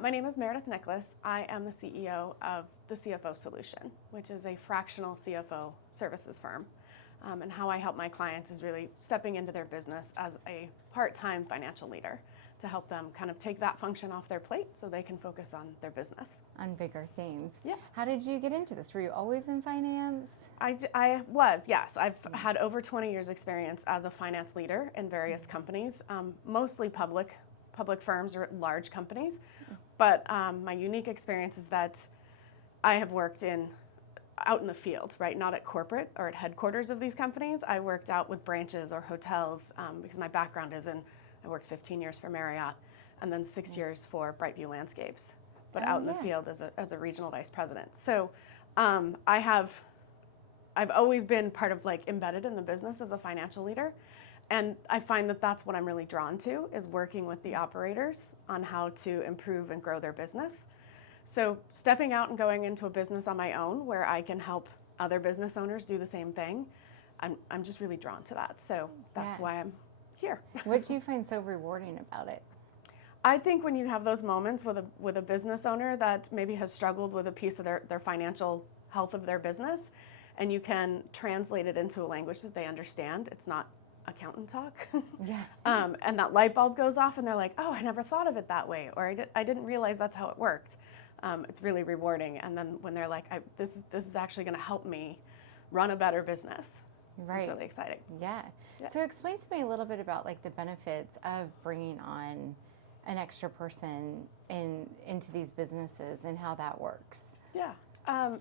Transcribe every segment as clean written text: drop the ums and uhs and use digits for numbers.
My name is Meredith Nicklas. I am the CEO of the CFO Solution, which is a fractional CFO services firm. And how I help my clients is really stepping into their business as a part-time financial leader to help them kind of take that function off their plate so they can focus on their business. On bigger things. Yeah. How did you get into this? Were you always in finance? I was, yes. I've had over 20 years experience as a finance leader in various companies, mostly public firms or large companies. But my unique experience is that I have worked out in the field, right? Not at corporate or at headquarters of these companies. I worked out with branches or hotels because my background is I worked 15 years for Marriott and then 6 years for Brightview Landscapes, but out in the field as a regional vice president. So I've always been part of embedded in the business as a financial leader. And I find that that's what I'm really drawn to, is working with the operators on how to improve and grow their business. So stepping out and going into a business on my own where I can help other business owners do the same thing, I'm just really drawn to that. So that's why I'm here. What do you find so rewarding about it? I think when you have those moments with a business owner that maybe has struggled with a piece of their financial health of their business, and you can translate it into a language that they understand. It's not accountant talk. And that light bulb goes off and they're like, oh, I never thought of it that way, or I didn't realize that's how it worked. It's really rewarding. And then when they're like, this is actually going to help me run a better business. Right. It's really exciting. Yeah. So explain to me a little bit about the benefits of bringing on an extra person into these businesses and how that works. Yeah.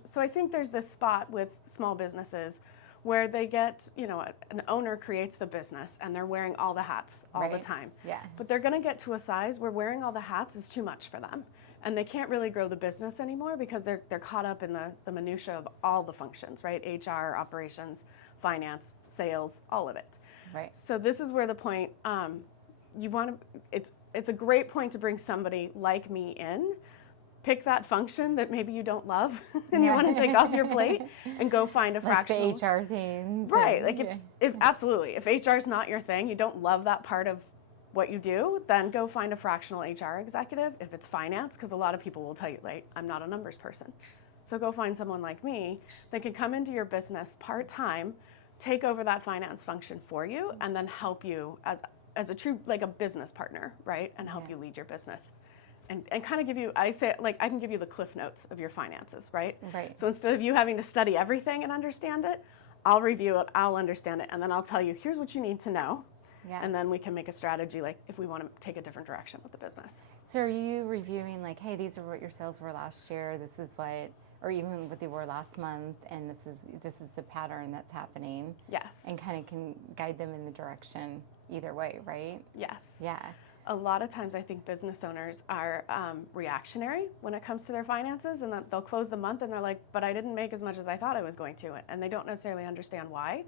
So I think there's this spot with small businesses where they get, an owner creates the business and they're wearing all the hats all the time. Yeah. But they're going to get to a size where wearing all the hats is too much for them. And they can't really grow the business anymore because they're caught up in the minutia of all the functions, right? HR, operations, finance, sales, all of it. Right. So this is where the point, it's a great point to bring somebody like me in. Pick that function that maybe you don't love and you want to take off your plate and go find a fractional. Like the HR things. Right. Absolutely. If HR is not your thing, you don't love that part of what you do, then go find a fractional HR executive. If it's finance, because a lot of people will tell you, I'm not a numbers person. So go find someone like me that can come into your business part-time, take over that finance function for you, and then help you as a true, a business partner, right? And help you lead your business. And kind of give you, I can give you the cliff notes of your finances, right? Right. So instead of you having to study everything and understand it, I'll review it, I'll understand it, and then I'll tell you, here's what you need to know. Yeah. And then we can make a strategy, if we want to take a different direction with the business. So are you reviewing, hey, these are what your sales were last year, this is what, or even what they were last month, and this is the pattern that's happening? Yes. And kind of can guide them in the direction either way, right? Yes. Yeah. A lot of times I think business owners are reactionary when it comes to their finances, and that they'll close the month and they're like, but I didn't make as much as I thought I was going to, and they don't necessarily understand why,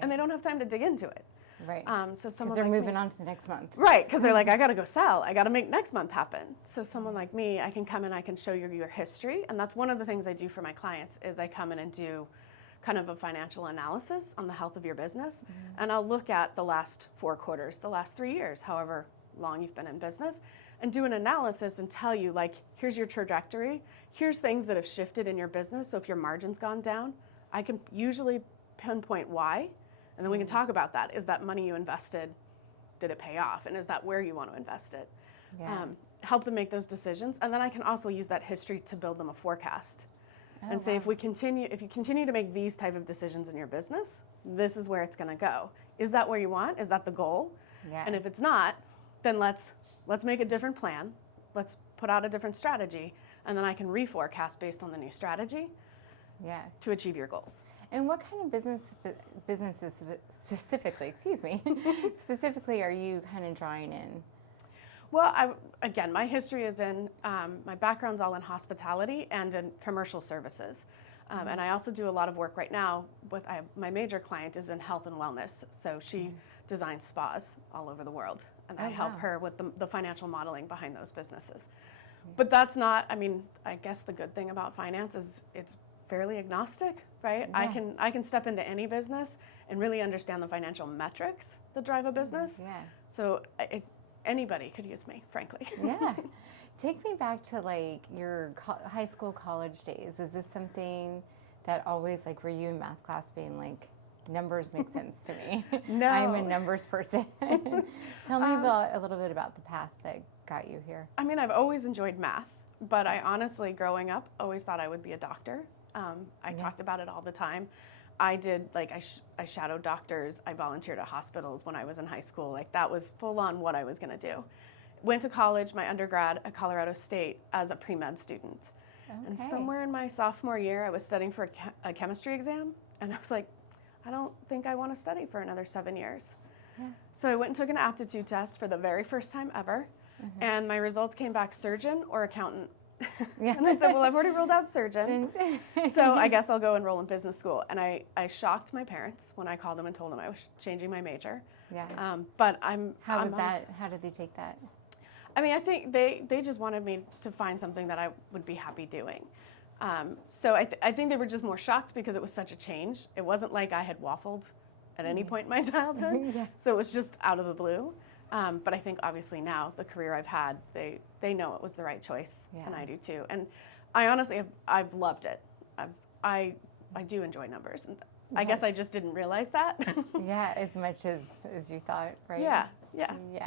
and they don't have time to dig into it. Right. So because they're moving on to the next month. Right, because they're like, I got to go sell. I got to make next month happen. So someone like me, I can come in, I can show you your history, and that's one of the things I do for my clients is I come in and do kind of a financial analysis on the health of your business, and I'll look at the last 4 quarters, the last 3 years, however long you've been in business, and do an analysis and tell you, here's your trajectory, here's things that have shifted in your business. So if your margin's gone down, I can usually pinpoint why. And then we can talk about that. Is that money you invested, did it pay off? And is that where you want to invest it? Yeah. Help them make those decisions. And then I can also use that history to build them a forecast. And say, if you continue to make these type of decisions in your business, this is where it's going to go. Is that where you want? Is that the goal? Yeah. And if it's not, then let's make a different plan. Let's put out a different strategy. And then I can reforecast based on the new strategy to achieve your goals. And what kind of businesses specifically, specifically are you kind of drawing in? Well, again, my history is my background's all in hospitality and in commercial services. And I also do a lot of work right now my major client is in health and wellness. So she designs spas all over the world. And I help her with the financial modeling behind those businesses. But that's not, I guess the good thing about finance is it's fairly agnostic, right? Yeah. I can step into any business and really understand the financial metrics that drive a business. Yeah. So anybody could use me, frankly. Yeah. Take me back to like your high school, college days. Is this something that always like, were you in math class being like, numbers make sense to me? No. I'm a numbers person. Tell me about a little bit about the path that got you here. I mean, I've always enjoyed math, but I honestly, growing up, always thought I would be a doctor. I talked about it all the time. I did, like, I shadowed doctors. I volunteered at hospitals when I was in high school. Like, that was full on what I was going to do. Went to college, my undergrad at Colorado State as a pre-med student. Okay. And somewhere in my sophomore year, I was studying for a chemistry exam. And I was like, I don't think I want to study for another 7 years. Yeah. So I went and took an aptitude test for the very first time ever. And my results came back surgeon or accountant. Yeah. And I said, well, I've already ruled out surgeon. So I guess I'll go enroll in business school. And I shocked my parents when I called them and told them I was changing my major. Yeah. But How was that? How did they take that? I mean, I think they just wanted me to find something that I would be happy doing. So I think they were just more shocked because it was such a change. It wasn't like I had waffled at any point in my childhood. Yeah. So it was just out of the blue. But I think obviously now, the career I've had, they know it was the right choice, and I do too. And I honestly, I've loved it. I do enjoy numbers. And I guess I just didn't realize that. Yeah, as much as you thought, right? Yeah. Yeah.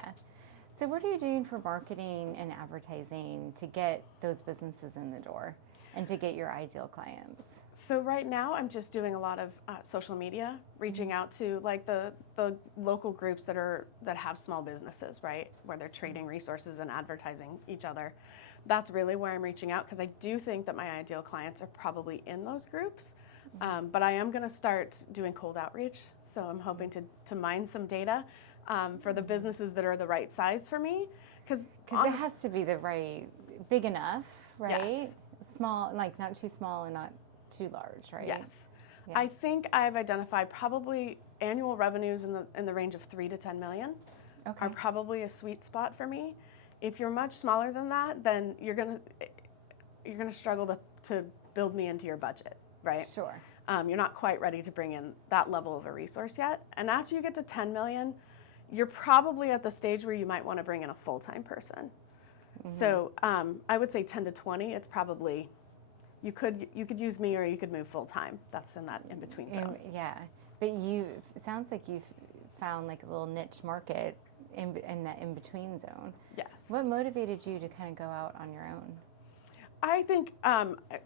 So what are you doing for marketing and advertising to get those businesses in the door and to get your ideal clients? So right now I'm just doing a lot of social media, reaching out to like the local groups that have small businesses, right, where they're trading resources and advertising each other. That's really where I'm reaching out because I do think that my ideal clients are probably in those groups. But I am going to start doing cold outreach. So I'm hoping to mine some data for the businesses that are the right size for me. Because it has to be big enough, right? Yes. Small, like not too small and not too large, right? Yes. Yeah. I think I've identified probably annual revenues in the range of 3 to 10 million are probably a sweet spot for me. If you're much smaller than that, then you're gonna struggle to build me into your budget, right? Sure. You're not quite ready to bring in that level of a resource yet. And after you get to 10 million, you're probably at the stage where you might want to bring in a full-time person. So I would say 10 to 20, it's probably, you could use me or you could move full-time. That's in that in-between zone. Yeah, but it sounds like you've found like a little niche market in that in-between zone. Yes. What motivated you to kind of go out on your own? I think,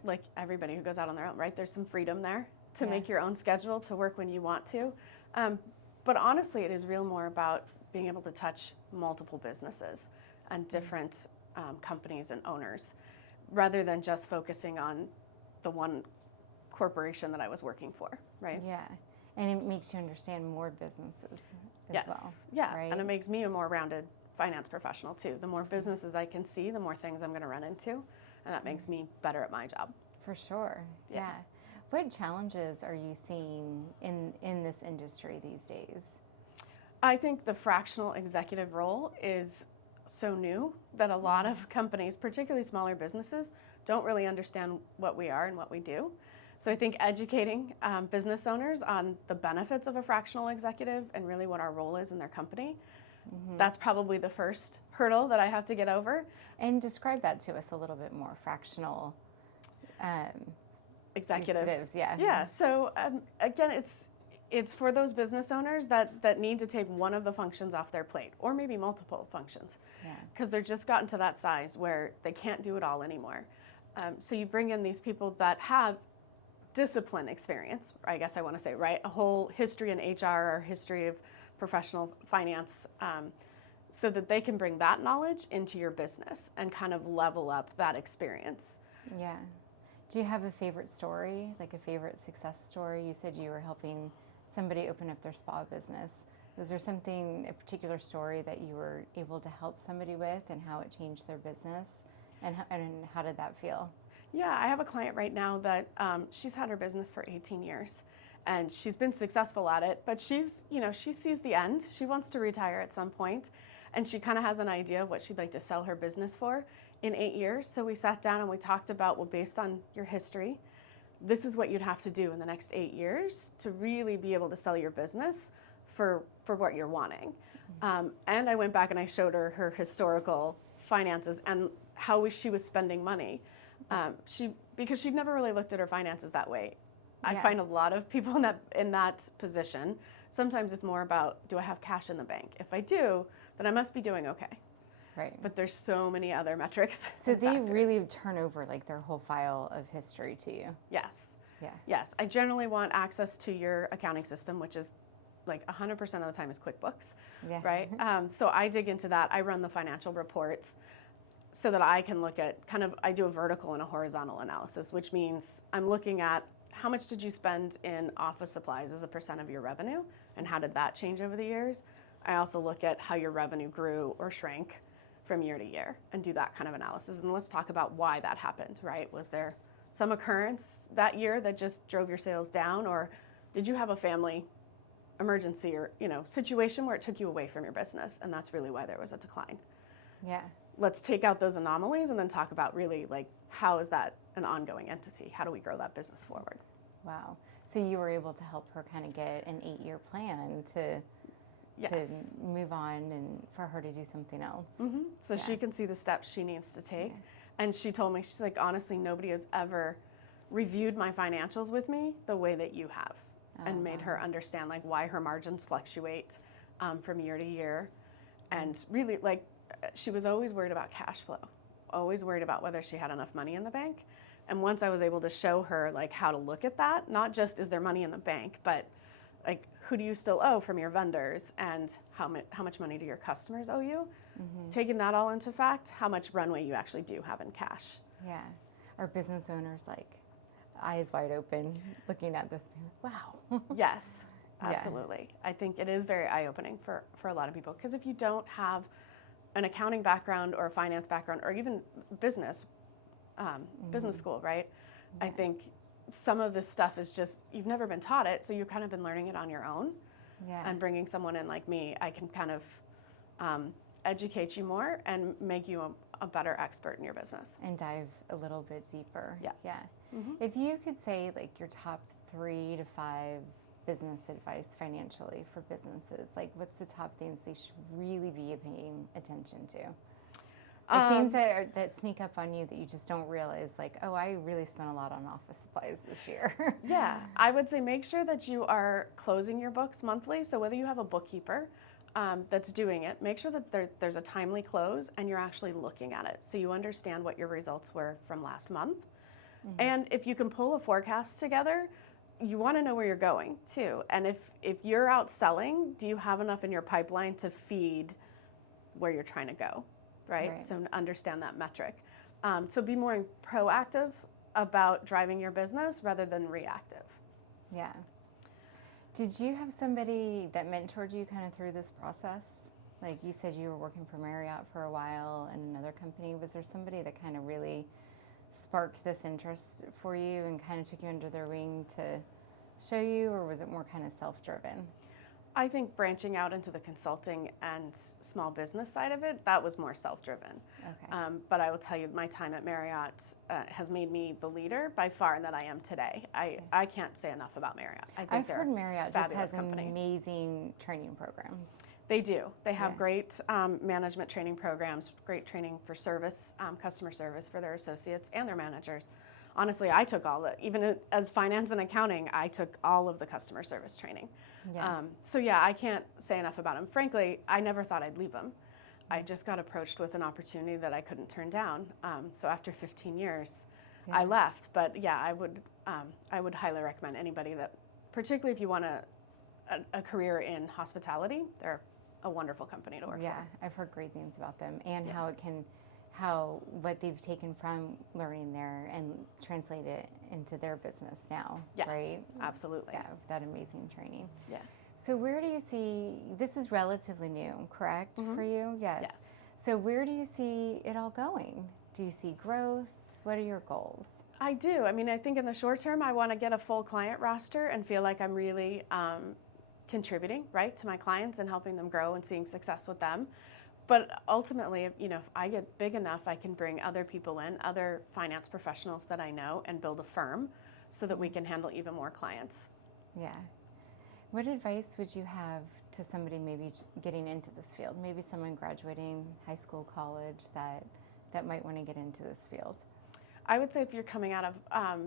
like everybody who goes out on their own, right? There's some freedom there to make your own schedule, to work when you want to. But honestly, it is real more about being able to touch multiple businesses and different companies and owners, rather than just focusing on the one corporation that I was working for, right? Yeah, and it makes you understand more businesses as well. Yeah, right? And it makes me a more rounded finance professional too. The more businesses I can see, the more things I'm going to run into, and that makes me better at my job. For sure, yeah. What challenges are you seeing in this industry these days? I think the fractional executive role is so new that a lot of companies, particularly smaller businesses, don't really understand what we are and what we do. So I think educating business owners on the benefits of a fractional executive and really what our role is in their company, that's probably the first hurdle that I have to get over. And describe that to us a little bit more, fractional executives. Yeah. Yeah, so again, it's for those business owners that need to take one of the functions off their plate, or maybe multiple functions, because they're just gotten to that size where they can't do it all anymore. So you bring in these people that have discipline experience, I guess I want to say, right? A whole history in HR or history of professional finance, so that they can bring that knowledge into your business and kind of level up that experience. Yeah. Do you have a favorite story, like a favorite success story? You said you were helping somebody open up their spa business. Was there something, a particular story that you were able to help somebody with and how it changed their business? And how did that feel? Yeah, I have a client right now that she's had her business for 18 years. And she's been successful at it, but she sees the end. She wants to retire at some point, and she kind of has an idea of what she'd like to sell her business for in 8 years. So we sat down and we talked about, well, based on your history, this is what you'd have to do in the next 8 years to really be able to sell your business for what you're wanting. And I went back and I showed her historical finances and she was spending money. Because she'd never really looked at her finances that way. I Yeah. find a lot of people in that position, sometimes it's more about, do I have cash in the bank? If I do, then I must be doing okay. Right. But there's so many other metrics. So and they factors. really turn over like their whole file of history to you. Yes. Yeah. Yes. I generally want access to your accounting system, which is like 100% of the time is QuickBooks, Yeah. right? So I dig into that. I run the financial reports so that I can look at I do a vertical and a horizontal analysis, which means I'm looking at how much did you spend in office supplies as a percent of your revenue, and how did that change over the years? I also look at how your revenue grew or shrank from year to year and do that kind of analysis. And let's talk about why that happened, right? Was there some occurrence that year that just drove your sales down, or did you have a family emergency or situation where it took you away from your business, and that's really why there was a decline? Yeah. Let's take out those anomalies and then talk about really like, how is that an ongoing entity? How do we grow that business forward? Wow. So you were able to help her kind of get an 8-year plan to Yes. move on and for her to do something else. Mm-hmm. So Yeah. she can see the steps she needs to take. Yeah. And she told me, she's like, honestly, nobody has ever reviewed my financials with me the way that you have, and made her understand like why her margins fluctuate from year to year. And really, like, she was always worried about cash flow, always worried about whether she had enough money in the bank. And once I was able to show her like how to look at that, not just is there money in the bank, but like, who do you still owe from your vendors, and how much money do your customers owe you? Mm-hmm. Taking that all into fact, how much runway you actually do have in cash. Yeah. Our business owners like eyes wide open looking at this, being like, wow. Yes, Yeah. absolutely. I think it is very eye-opening for a lot of people, because if you don't have an accounting background or a finance background or even business school, right? Yeah. I think some of this stuff is just, you've never been taught it, so you've kind of been learning it on your own. Yeah. And bringing someone in like me, I can kind of educate you more and make you a better expert in your business. And dive a little bit deeper. Yeah. Yeah. Mm-hmm. If you could say like your top 3 to 5 business advice financially for businesses, like what's the top things they should really be paying attention to? Like things that sneak up on you that you just don't realize, like, oh, I really spent a lot on office supplies this year. Yeah, I would say make sure that you are closing your books monthly. So whether you have a bookkeeper that's doing it, make sure that there's a timely close and you're actually looking at it, so you understand what your results were from last month. Mm-hmm. And if you can pull a forecast together, you want to know where you're going too. And if you're out selling, do you have enough in your pipeline to feed where you're trying to go? Right? So understand that metric. So be more proactive about driving your business rather than reactive. Yeah. Did you have somebody that mentored you kind of through this process? Like you said you were working for Marriott for a while and another company. Was there somebody that kind of really sparked this interest for you and kind of took you under their wing to show you, or was it more kind of self-driven? I think branching out into the consulting and small business side of it, that was more self-driven. Okay. But I will tell you, my time at Marriott has made me the leader by far that I am today. I can't say enough about Marriott. I've heard Marriott just has company. Amazing training programs. They do. They have great management training programs, great training for service, customer service for their associates and their managers. Honestly, I took even as finance and accounting, I took all of the customer service training. Yeah. So yeah, I can't say enough about them. Frankly, I never thought I'd leave them. I just got approached with an opportunity that I couldn't turn down. So after 15 years, I left. But yeah, I would highly recommend anybody that, particularly if you want a career in hospitality, they're a wonderful company to work for. Yeah, I've heard great things about them, and how what they've taken from learning there and translate it into their business now, Yes, right? Absolutely. Yeah, that amazing training. Yeah. So where do you see, this is relatively new, correct, for you? Yes. Yes. So where do you see it all going? Do you see growth? What are your goals? I do. I mean, I think in the short term, I want to get a full client roster and feel like I'm really contributing, right, to my clients and helping them grow and seeing success with them. But ultimately, if I get big enough, I can bring other people in, other finance professionals that I know, and build a firm so that we can handle even more clients. Yeah. What advice would you have to somebody maybe getting into this field? Maybe someone graduating high school, college that that might want to get into this field? I would say if you're coming out of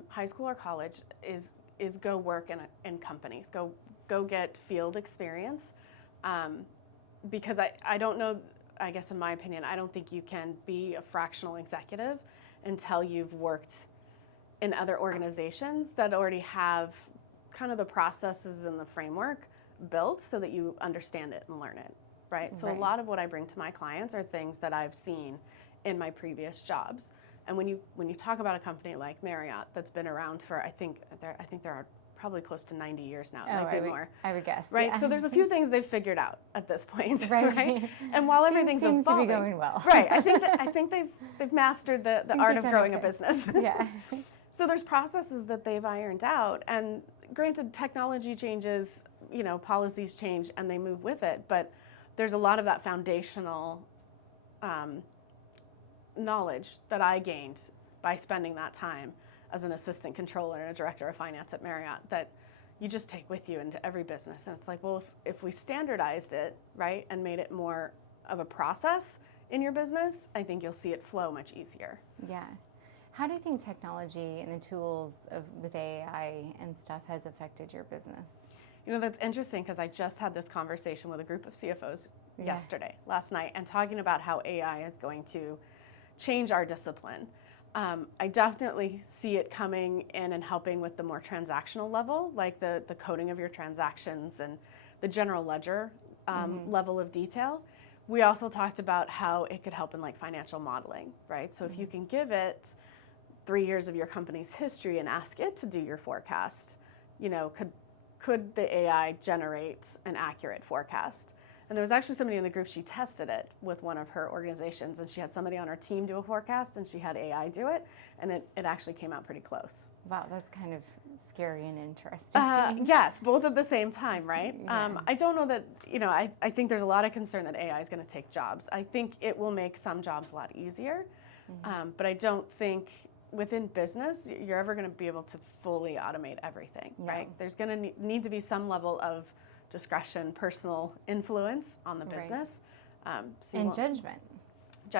high school or college, is go work in companies, go get field experience, because I don't know, I guess in my opinion, I don't think you can be a fractional executive until you've worked in other organizations that already have kind of the processes and the framework built so that you understand it and learn it, right? So a lot of what I bring to my clients are things that I've seen in my previous jobs. And when you talk about a company like Marriott that's been around for, I think there are probably close to 90 years now, more. I would guess. Right, yeah. so there's a few things they've figured out at this point, Right. right? And while everything's seems evolving, to be going well. right? I think they've mastered the art of growing a business. Yeah. So there's processes that they've ironed out, and granted, technology changes, policies change, and they move with it. But there's a lot of that foundational knowledge that I gained by spending that time as an assistant controller and a director of finance at Marriott that you just take with you into every business. And it's like, well, if we standardized it, right, and made it more of a process in your business, I think you'll see it flow much easier. Yeah. How do you think technology and the tools with AI and stuff has affected your business? That's interesting because I just had this conversation with a group of CFOs last night, and talking about how AI is going to change our discipline. I definitely see it coming in and helping with the more transactional level, like the coding of your transactions and the general ledger level of detail. We also talked about how it could help in like financial modeling, right? So if you can give it 3 years of your company's history and ask it to do your forecast, could the AI generate an accurate forecast? And there was actually somebody in the group, she tested it with one of her organizations, and she had somebody on her team do a forecast, and she had AI do it, and it actually came out pretty close. Wow, that's kind of scary and interesting. Yes, both at the same time, right? Yeah. I don't know that, I think there's a lot of concern that AI is going to take jobs. I think it will make some jobs a lot easier, but I don't think within business you're ever going to be able to fully automate everything, right? There's going to need to be some level of discretion, personal influence on the business. And judgment.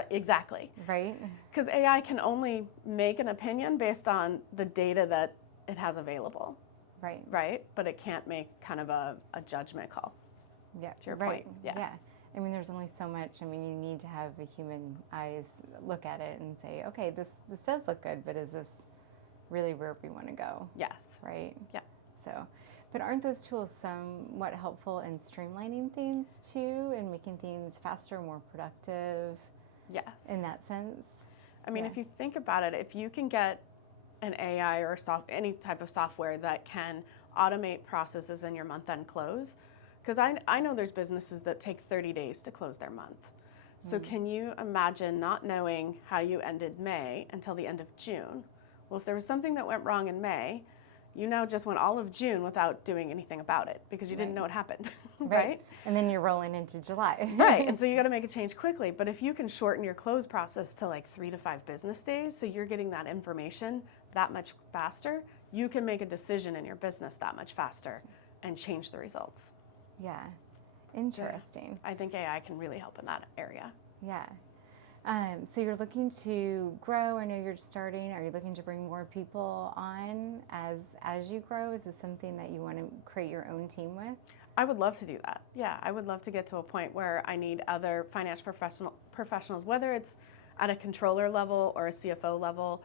Exactly. Right. Because AI can only make an opinion based on the data that it has available. Right. Right? But it can't make kind of a judgment call. Yeah. To your point. Yeah. I mean, there's only so much. I mean, you need to have a human eyes look at it and say, okay, this does look good, but is this really where we want to go? Yes. Right? Yeah. So, but aren't those tools somewhat helpful in streamlining things too, and making things faster, more productive? Yes. In that sense? I mean, if you think about it, if you can get an AI or any type of software that can automate processes in your month-end close, because I know there's businesses that take 30 days to close their month. So can you imagine not knowing how you ended May until the end of June? Well, if there was something that went wrong in May, you now just went all of June without doing anything about it because you didn't know it happened, right? And then you're rolling into July. Right, and so you got to make a change quickly. But if you can shorten your close process to like 3 to 5 business days, so you're getting that information that much faster, you can make a decision in your business that much faster and change the results. Yeah, interesting. I think AI can really help in that area. Yeah. So you're looking to grow. I know you're starting. Are you looking to bring more people on as you grow? Is this something that you want to create your own team with? I would love to do that. Yeah, I would love to get to a point where I need other finance professionals, whether it's at a controller level or a CFO level.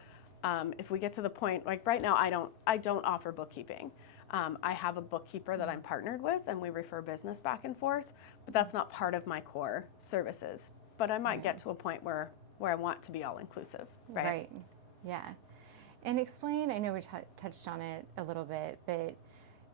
If we get to the point, like right now, I don't offer bookkeeping. I have a bookkeeper that I'm partnered with, and we refer business back and forth, but that's not part of my core services. But I might get to a point where I want to be all-inclusive, right? Right, yeah. And explain, I know we touched on it a little bit, but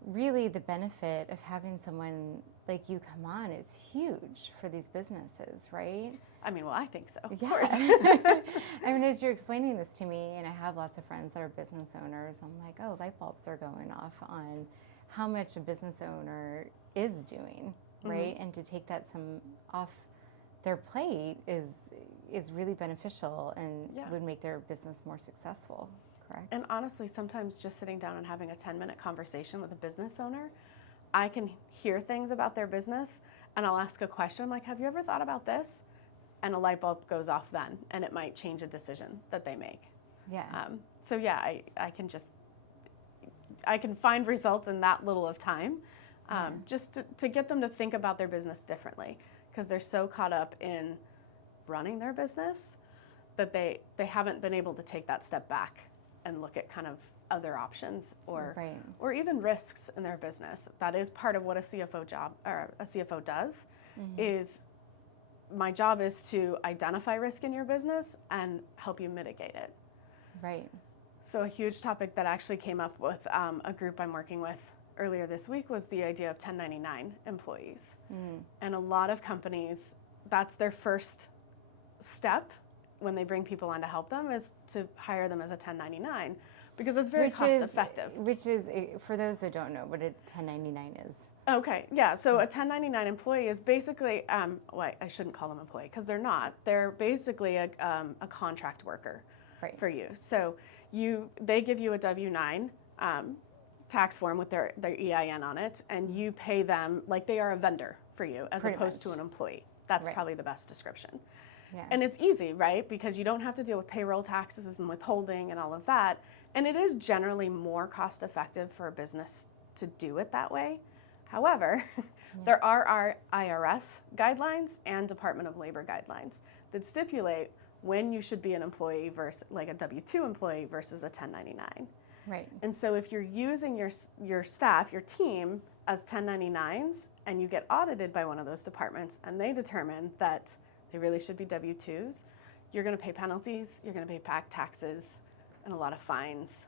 really the benefit of having someone like you come on is huge for these businesses, right? I mean, well, I think so, of Yeah. course. I mean, as you're explaining this to me, and I have lots of friends that are business owners, I'm like, oh, light bulbs are going off on how much a business owner is doing, right? And to take that some off their plate is really beneficial and would make their business more successful, correct? And honestly, sometimes just sitting down and having a 10-minute conversation with a business owner, I can hear things about their business, and I'll ask a question. I'm like, have you ever thought about this? and a light bulb goes off then, and it might change a decision that they make. Yeah. So yeah, I can find results in that little of time, just to get them to think about their business differently, because they're so caught up in running their business that they haven't been able to take that step back and look at kind of other options or even risks in their business. That is part of what a CFO does. Is my job is to identify risk in your business and help you mitigate it. Right. So a huge topic that actually came up with a group I'm working with earlier this week was the idea of 1099 employees. And a lot of companies, that's their first step when they bring people on to help them, is to hire them as a 1099, because it's very cost effective. Which is, for those that don't know what a 1099 is. Okay, yeah, so a 1099 employee is basically, well, I shouldn't call them employee, because they're not. They're basically a contract worker for you. So they give you a W-9 tax form with their EIN on it, and you pay them like they are a vendor for you, as opposed to an employee. That's probably the best description. Yeah. And it's easy, right? Because you don't have to deal with payroll taxes and withholding and all of that. And it is generally more cost effective for a business to do it that way. However, there are our IRS guidelines and Department of Labor guidelines that stipulate when you should be an employee versus like a W-2 employee versus a 1099. Right. And so if you're using your staff, your team, as 1099s, and you get audited by one of those departments and they determine that they really should be W-2s, you're going to pay penalties, you're going to pay back taxes, and a lot of fines.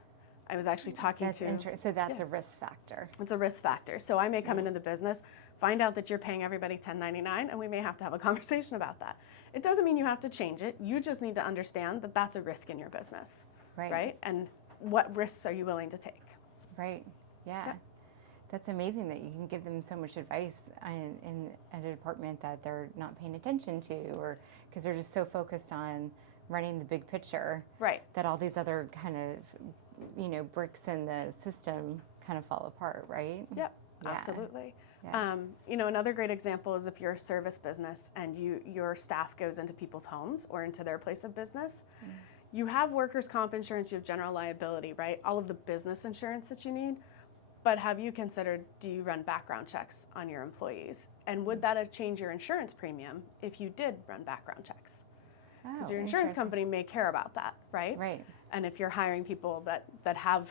I was actually talking So that's a risk factor. It's a risk factor. So I may come into the business, find out that you're paying everybody 1099, and we may have to have a conversation about that. It doesn't mean you have to change it. You just need to understand that that's a risk in your business, right? And what risks are you willing to take? Right. Yeah. That's amazing that you can give them so much advice in a department that they're not paying attention to, or because they're just so focused on running the big picture, that all these other kind of, bricks in the system kind of fall apart, right? Yep, absolutely. Yeah. Another great example is if you're a service business and your staff goes into people's homes or into their place of business, you have workers' comp insurance, you have general liability, right? All of the business insurance that you need. But have you considered, do you run background checks on your employees? And would that change your insurance premium if you did run background checks? Because your insurance company may care about that, right? Right. And if you're hiring people that have,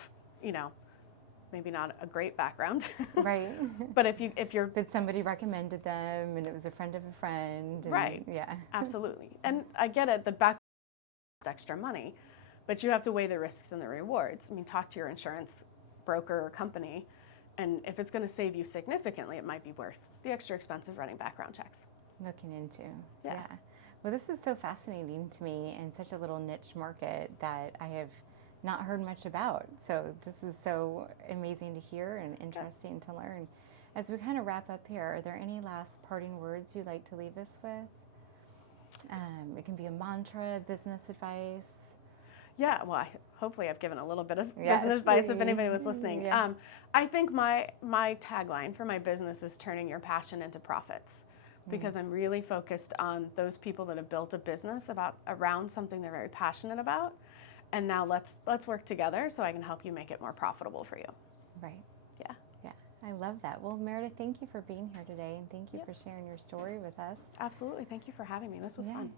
maybe not a great background. Right. But if you're But somebody recommended them and it was a friend of a friend. And, right. Yeah. Absolutely. And I get it, the background costs extra money, but you have to weigh the risks and the rewards. I mean, talk to your insurance broker or company, and if it's going to save you significantly, it might be worth the extra expense of running background checks. Looking into. Yeah. Well, this is so fascinating to me, and such a little niche market that I have not heard much about. So this is so amazing to hear and interesting to learn. As we kind of wrap up here, are there any last parting words you'd like to leave us with? It can be a mantra, business advice. Yeah, well, hopefully I've given a little bit of business advice if anybody was listening. Yeah. I think my tagline for my business is turning your passion into profits, because I'm really focused on those people that have built a business around something they're very passionate about, and now let's work together so I can help you make it more profitable for you. Right. Yeah. Yeah, I love that. Well, Meredith, thank you for being here today, and thank you for sharing your story with us. Absolutely. Thank you for having me. This was fun.